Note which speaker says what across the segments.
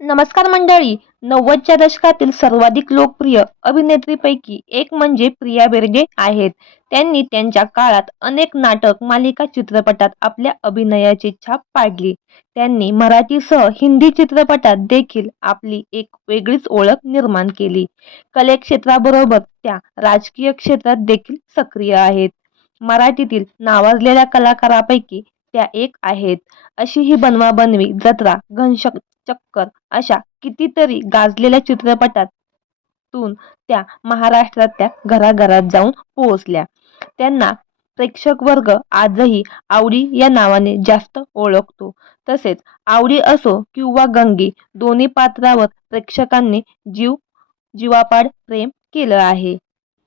Speaker 1: नमस्कार मंडळी. नव्वदच्या दशकातील सर्वाधिक लोकप्रिय अभिनेत्रीपैकी एक म्हणजे प्रिया बेर्गे आहेत. त्यांनी त्यांच्या काळात अनेक नाटक मालिका चित्रपटात आपल्या अभिनयाची छाप पाडली. त्यांनी मराठीसह हिंदी चित्रपटात देखील आपली एक वेगळीच ओळख निर्माण केली. कलेक्षेत्राबरोबर त्या राजकीय क्षेत्रात देखील सक्रिय आहेत. मराठीतील नावाजलेल्या कलाकारापैकी त्या एक आहेत. अशी ही बनवाबनवी जत्रा घनशक चक्कर अशा कितीतरी गाजलेल्या चित्रपटातून त्या महाराष्ट्रातल्या घराघरात जाऊन पोहोचल्या. त्यांना प्रेक्षक वर्ग आजही आवडी या नावाने जास्त ओळखतो. तसेच आवडी असो किंवा गंगी दोन्ही पात्रावर प्रेक्षकांनी जीव जीवापाड प्रेम केलं आहे.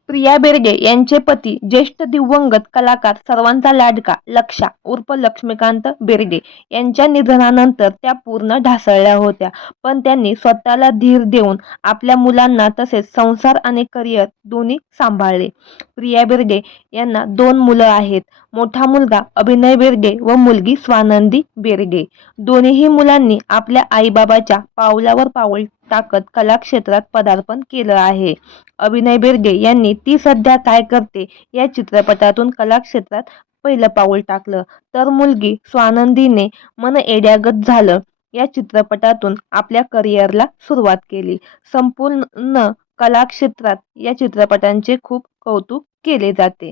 Speaker 1: प्रिया बेर्डे यांचे पती ज्येष्ठ दिवंगत कलाकार सर्वांचा लाडका लक्षा उर्फ लक्ष्मीकांत बेर्डे यांच्या निधनानंतर त्या पूर्ण ढासळल्या होत्या. पण त्यांनी स्वतःला धीर देऊन आपल्या मुलांना तसेच संसार आणि करिअर दोन्ही सांभाळले. प्रिया बेर्डे यांना दोन मुलं आहेत. मोठा मुलगा अभिनय बेर्डे व मुलगी स्वानंदी बेर्डे. दोन्हीही मुलांनी आपल्या आईबाबाच्या पावलावर पाऊल टाकत कलाक्षेत्रात पदार्पण केलं आहे. अभिनय बिर्गे यांनी ती सध्या काय करते या चित्रपटातून कलाक्षेत्रात पहिलं पाऊल टाकलं. तर मुलगी स्वानंदीने मन एड्यागत झालं. या चित्रपटातून आपल्या करिअरला सुरुवात केली. संपूर्ण कलाक्षेत्रात या चित्रपटांचे खूप कौतुक केले जाते.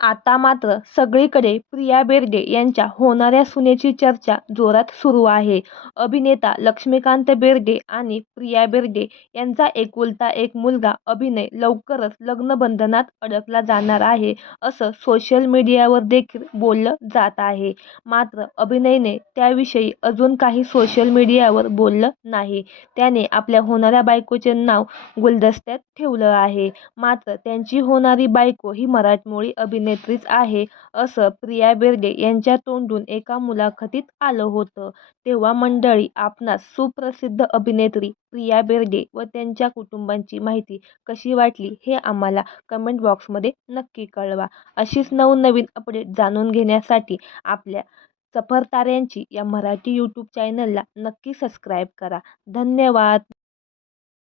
Speaker 1: आता मात्र सगळीकडे प्रिया बेर्डे यांच्या होणाऱ्या सुनेची चर्चा जोरात सुरू आहे. अभिनेता लक्ष्मीकांत बेर्गे आणि प्रिया बेर्डे यांचा एकुलता एक मुलगा अभिनय लवकरच लग्नबंधनात अडकला जाणार आहे असं सोशल मीडियावर देखील बोललं जात आहे. मात्र अभिनयने त्याविषयी अजून काही सोशल मीडियावर बोललं नाही. त्याने आपल्या होणाऱ्या बायकोचे नाव गुलदस्त्यात ठेवलं आहे. मात्र त्यांची होणारी बायको ही मराठमोळी अभिनेत्रीच आहे असं प्रिया बेर्गे यांच्या तोंडून एका मुलाखतीत आलं होतं. तेव्हा मंडळी आपणास सुप्रसिद्ध अभिनेत्री प्रिया बेर्गे व त्यांच्या कुटुंबांची माहिती कशी वाटली हे आम्हाला कमेंट बॉक्समध्ये नक्की कळवा. अशीच नवनवीन अपडेट जाणून घेण्यासाठी आपल्या सफरताऱ्यांची या मराठी यूट्यूब चॅनलला नक्की सबस्क्राईब करा. धन्यवाद.